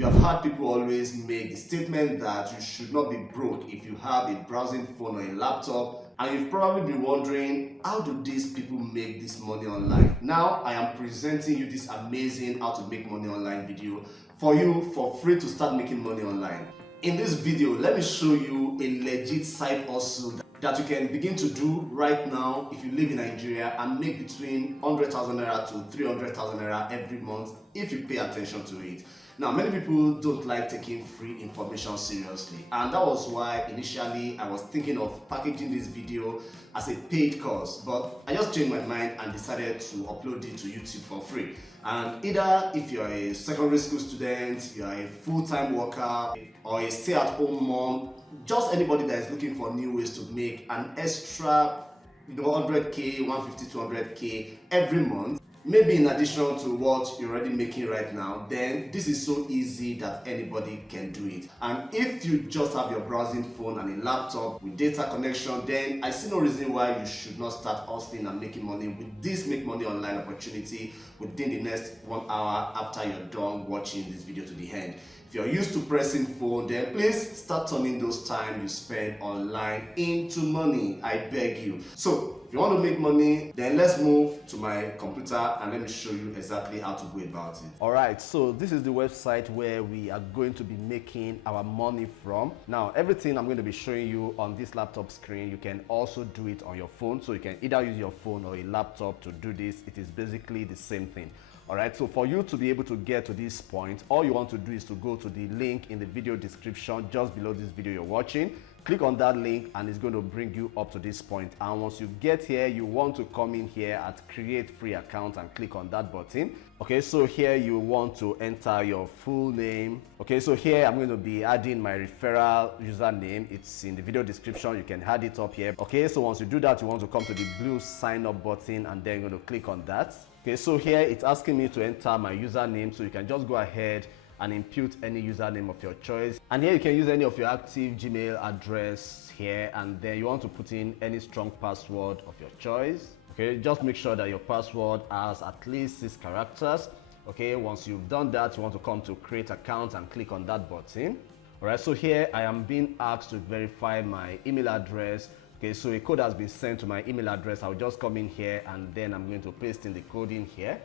You have heard people always make the statement that you should not be broke if you have a browsing phone or a laptop, and you've probably been wondering, how do these people make this money online? Now I am presenting you this amazing how to make money online video for you for free to start making money online. In this video, let me show you a legit side hustle that you can begin to do right now if you live in Nigeria and make between 100,000 naira to 300,000 naira every month if you pay attention to it. Now, many people don't like taking free information seriously, and that was why initially I was thinking of packaging this video as a paid course, but I just changed my mind and decided to upload it to YouTube for free. And either if you're a secondary school student, you're a full-time worker, or a stay-at-home mom, just anybody that is looking for new ways to make an extra 100k, 150, 200k every month, maybe in addition to what you're already making right now, then this is so easy that anybody can do it. And if you just have your browsing phone and a laptop with data connection, then I see no reason why you should not start hustling and making money with this make money online opportunity within the next 1 hour after you're done watching this video to the end. If you're used to pressing phone, then please start turning those time you spend online into money, I beg you. So if you want to make money, then let's move to my computer and let me show you exactly how to go about it. All right, so this is the website where we are going to be making our money from. Now, everything I'm going to be showing you on this laptop screen, you can also do it on your phone. So you can either use your phone or a laptop to do this. It is basically the same thing. All right, so for you to be able to get to this point, all you want to do is to go to the link in the video description just below this video you're watching. Click on that link and it's going to bring you up to this point. And once you get here, you want to come in here at create free account and click on that button. Okay, so here you want to enter your full name. Okay, so here I'm going to be adding my referral username. It's in the video description. You can add it up here. Okay, so once you do that, you want to come to the blue sign up button and then you're going to click on that. Okay, so here it's asking me to enter my username, so you can just go ahead and input any username of your choice. And here you can use any of your active Gmail address here, and then you want to put in any strong password of your choice. Okay, just make sure that your password has at least 6 characters. Okay, once you've done that, you want to come to create account and click on that button. All right, so here I am being asked to verify my email address. Okay, so a code has been sent to my email address. I'll just come in here and then I'm going to paste in the code in here.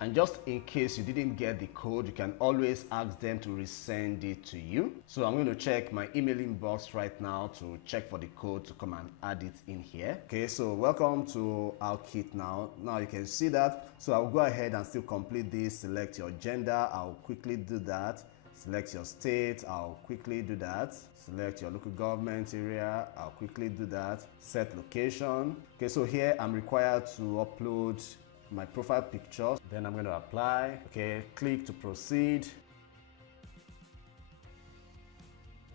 And just in case you didn't get the code, you can always ask them to resend it to you. So I'm going to check my email inbox right now to check for the code to come and add it in here. Okay, so welcome to our kit now. Now you can see that. So I'll go ahead and still complete this. Select your gender. I'll quickly do that. Select your state. I'll quickly do that. Select your local government area. I'll quickly do that. Set location. Okay, so here I'm required to upload my profile picture. Then I'm going to apply. Okay, click to proceed.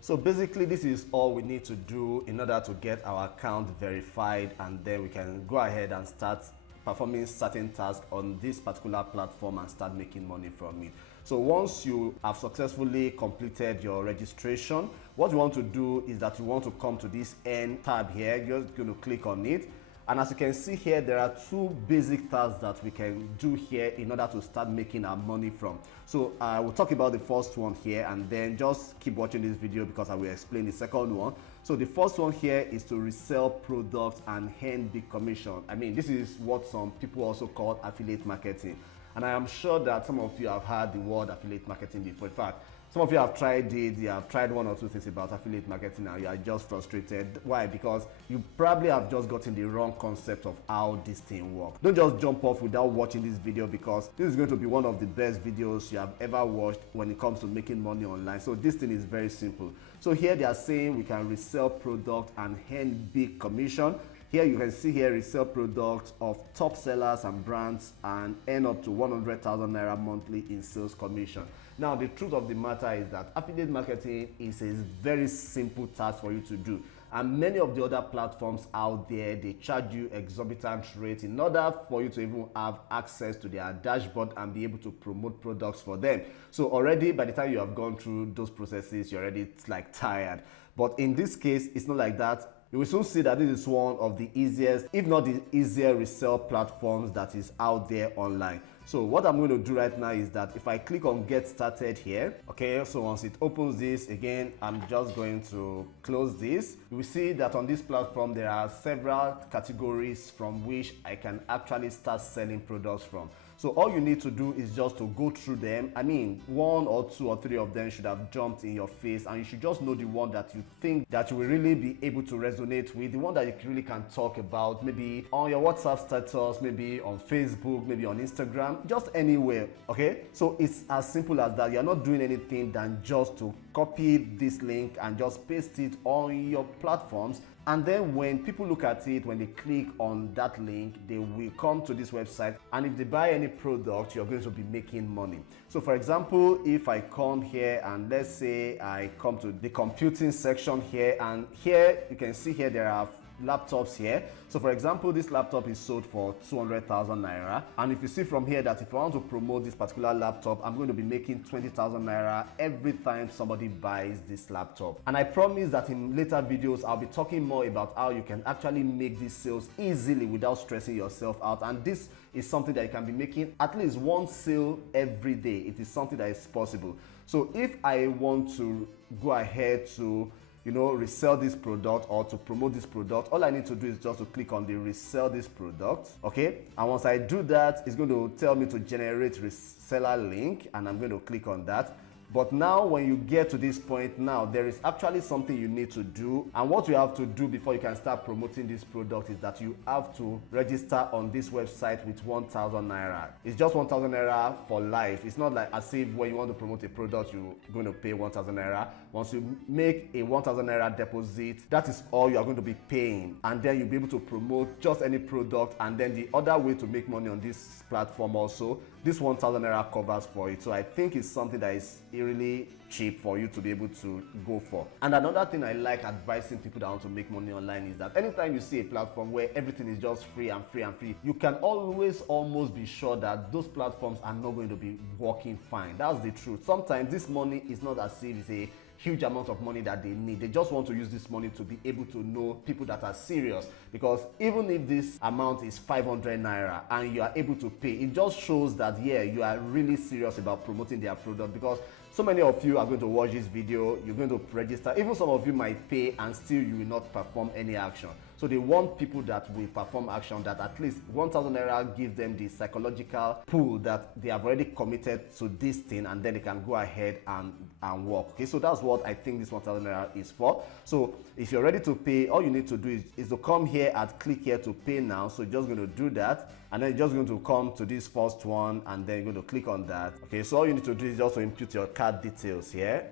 So basically this is all we need to do in order to get our account verified, and then we can go ahead and start performing certain tasks on this particular platform and start making money from it. So once you have successfully completed your registration, what you want to do is that you want to come to this N tab here. You're just going to click on it. And as you can see here, there are 2 basic tasks that we can do here in order to start making our money from. So I will talk about the first one here and then just keep watching this video because I will explain the second one. So the first one here is to resell products and earn big commission. I mean, this is what some people also call affiliate marketing. And I am sure that some of you have heard the word affiliate marketing before. In fact, some of you have tried it, you have tried 1 or 2 things about affiliate marketing and you are just frustrated. Why? Because you probably have just gotten the wrong concept of how this thing works. Don't just jump off without watching this video, because this is going to be one of the best videos you have ever watched when it comes to making money online. So this thing is very simple. So here they are saying we can resell product and earn big commission. Here you can see here resell products of top sellers and brands and earn up to 100,000 naira monthly in sales commission. Now the truth of the matter is that affiliate marketing is a very simple task for you to do, and many of the other platforms out there, they charge you exorbitant rates in order for you to even have access to their dashboard and be able to promote products for them. So already by the time you have gone through those processes, you're already like tired. But in this case, it's not like that. You will soon see that this is one of the easiest, if not the easier resale platforms that is out there online. So what I'm going to do right now is that if I click on get started here, okay, so once it opens this again, I'm just going to close this. You will see that on this platform there are several categories from which I can actually start selling products from. So all you need to do is just to go through them. I mean, 1 or 2 or 3 of them should have jumped in your face, and you should just know the one that you think that you will really be able to resonate with, the one that you really can talk about, maybe on your WhatsApp status, maybe on Facebook, maybe on Instagram, just anywhere, okay? So it's as simple as that. You're not doing anything than just to copy this link and just paste it on your platforms. And then when people look at it, when they click on that link, they will come to this website, and if they buy any product, you're going to be making money. So for example, if I come here and let's say I come to the computing section here, and here you can see here there are laptops here. So for example, this laptop is sold for 200,000 naira, and if you see from here that if I want to promote this particular laptop, I'm going to be making 20,000 naira every time somebody buys this laptop. And I promise that in later videos I'll be talking more about how you can actually make these sales easily without stressing yourself out, and this is something that you can be making at least one sale every day. It is something that is possible. So if I want to go ahead to resell this product or to promote this product, all I need to do is just to click on the resell this product, okay? And once I do that, it's going to tell me to generate reseller link, and I'm going to click on that. But now when you get to this point, now there is actually something you need to do, and what you have to do before you can start promoting this product is that you have to register on this website with 1,000 naira. It's just 1,000 naira for life. It's not like as if when you want to promote a product you're going to pay 1,000 naira. Once you make a 1,000 naira deposit, that is all you are going to be paying, and then you'll be able to promote just any product. And then the other way to make money on this platform also, this 1,000 naira covers for it. So I think it's something that is really cheap for you to be able to go for. And another thing I like advising people that want to make money online is that anytime you see a platform where everything is just free and free and free, you can always almost be sure that those platforms are not going to be working fine. That's the truth. Sometimes this money is not as if it's a huge amount of money that they need. They just want to use this money to be able to know people that are serious, because even if this amount is 500 naira and you are able to pay, it just shows that yeah, you are really serious about promoting their product, because so many of you are going to watch this video, you're going to register, even some of you might pay and still you will not perform any action. So they want people that will perform action, that at least 1,000 naira gives them the psychological pull that they have already committed to this thing, and then they can go ahead and work. Okay, so that's what I think this 1,000 naira is for. So if you're ready to pay, all you need to do is to come here and click here to pay now. So you're just going to do that, and then you're just going to come to this first one, and then you're going to click on that. Okay, so all you need to do is just to input your card details here.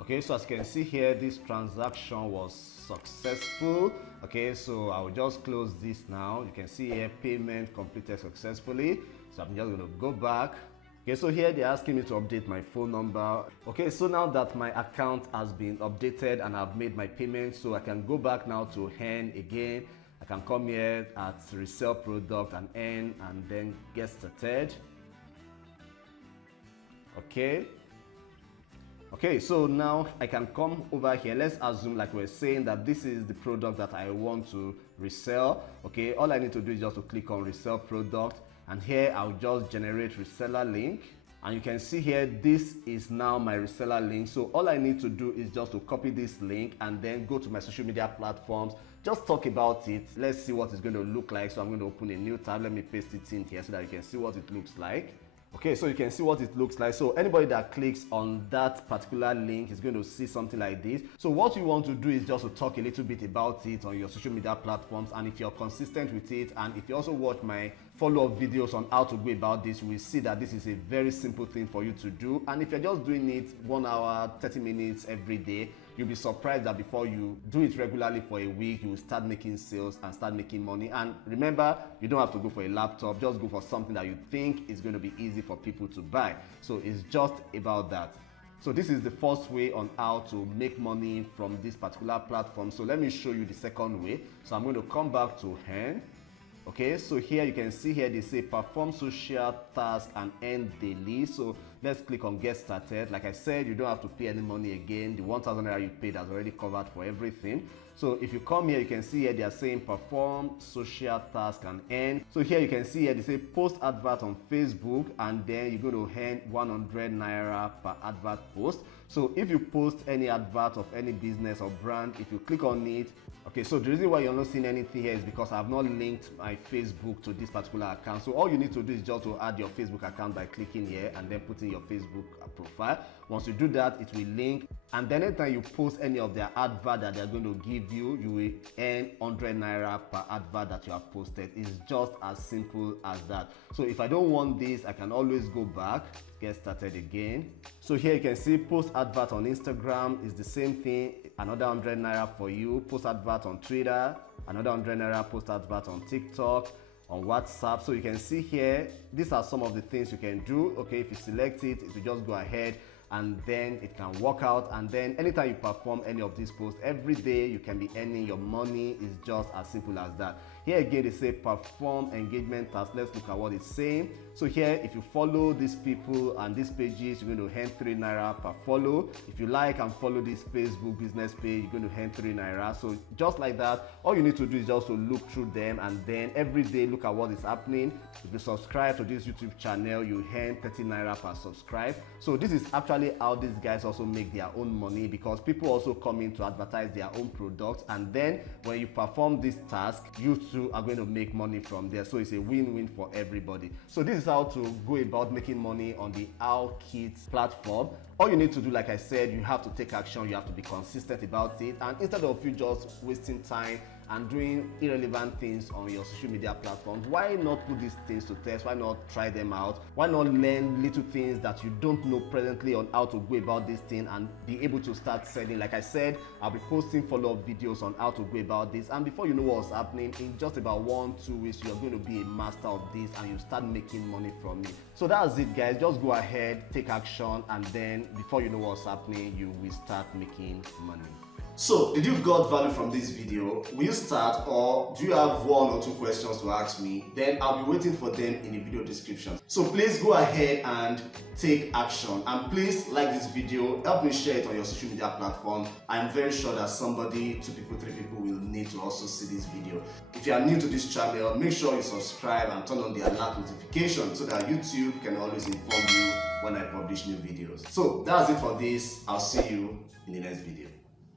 Okay, so as you can see here, this transaction was successful. Okay, so I will just close this now. You can see here payment completed successfully. So I'm just going to go back. Okay, so here they're asking me to update my phone number. Okay, so now that my account has been updated and I've made my payment, so I can go back now to earn again. I can come here at resell product and earn, and then get started. Okay, so now I can come over here. Let's assume, like we're saying, that this is the product that I want to resell. Okay, all I need to do is just to click on resell product, and here I'll just generate reseller link, and you can see here this is now my reseller link. So all I need to do is just to copy this link and then go to my social media platforms, just talk about it. Let's see what it's going to look like. So I'm going to open a new tab. Let me paste it in here so that you can see what it looks like. Okay, so you can see what it looks like. So anybody that clicks on that particular link is going to see something like this. So what you want to do is just to talk a little bit about it on your social media platforms, and if you're consistent with it, and if you also watch my follow-up videos on how to go about this, you will see that this is a very simple thing for you to do. And if you're just doing it 1 hour 30 minutes every day, you'll be surprised that before you do it regularly for a week, you will start making sales and start making money. And remember, you don't have to go for a laptop, just go for something that you think is going to be easy for people to buy. So it's just about that. So this is the first way on how to make money from this particular platform. So let me show you the second way. So I'm going to come back to earn. Okay, so here you can see here they say perform social task and earn daily. So let's click on get started. Like I said, you don't have to pay any money again. The 1,000 naira you paid has already covered for everything. So if you come here, you can see here they are saying perform social task and earn. So here you can see here they say post advert on Facebook, and then you're going to earn 100 Naira per advert post. So if you post any advert of any business or brand, if you click on it, okay, so the reason why you're not seeing anything here is because I've not linked my Facebook to this particular account. So all you need to do is just to add your Facebook account by clicking here and then putting your Facebook profile. Once you do that, it will link, and then anytime you post any of their advert that they're going to give you, you will earn 100 Naira per advert that you have posted. It's just as simple as that. So if I don't want this, I can always go back, get started again. So here you can see post advert on Instagram is the same thing, another 100 Naira for you. Post advert on Twitter, another 100 Naira. Post advert on TikTok, on WhatsApp. So you can see here, these are some of the things you can do. Okay, if you select it, it will just go ahead and then it can work out. And then anytime you perform any of these posts every day, you can be earning your money. It's just as simple as that. Here again they say perform engagement tasks. Let's look at what it's saying. So here, if you follow these people and these pages, you're going to earn 3 Naira per follow. If you like and follow this Facebook business page, you're going to earn 3 Naira. So just like that, all you need to do is just to look through them, and then every day look at what is happening. If you subscribe to this YouTube channel, you earn 30 Naira per subscribe. So this is actually how these guys also make their own money, because people also come in to advertise their own products, and then when you perform this task, you too are going to make money from there. So it's a win-win for everybody. So this is how to go about making money on the How Kids platform. All you need to do, like I said, you have to take action, you have to be consistent about it, and instead of you just wasting time and doing irrelevant things on your social media platforms, why not put these things to test? Why not try them out? Why not learn little things that you don't know presently on how to go about this thing and be able to start selling? Like I said, I'll be posting follow-up videos on how to go about this, and before you know what's happening, in just about 1-2 weeks, you're going to be a master of this and you start making money from it. So that's it, guys. Just go ahead, take action, and then before you know what's happening, you will start making money. So, did you got value from this video? Will you start, or do you have 1 or 2 questions to ask me? Then I'll be waiting for them in the video description. So please go ahead and take action, and please like this video, help me share it on your social media platform. I'm very sure that somebody, 2 people, 3 people will need to also see this video. If you are new to this channel, make sure you subscribe and turn on the alert notification so that YouTube can always inform you when I publish new videos. So that's it for this. I'll see you in the next video.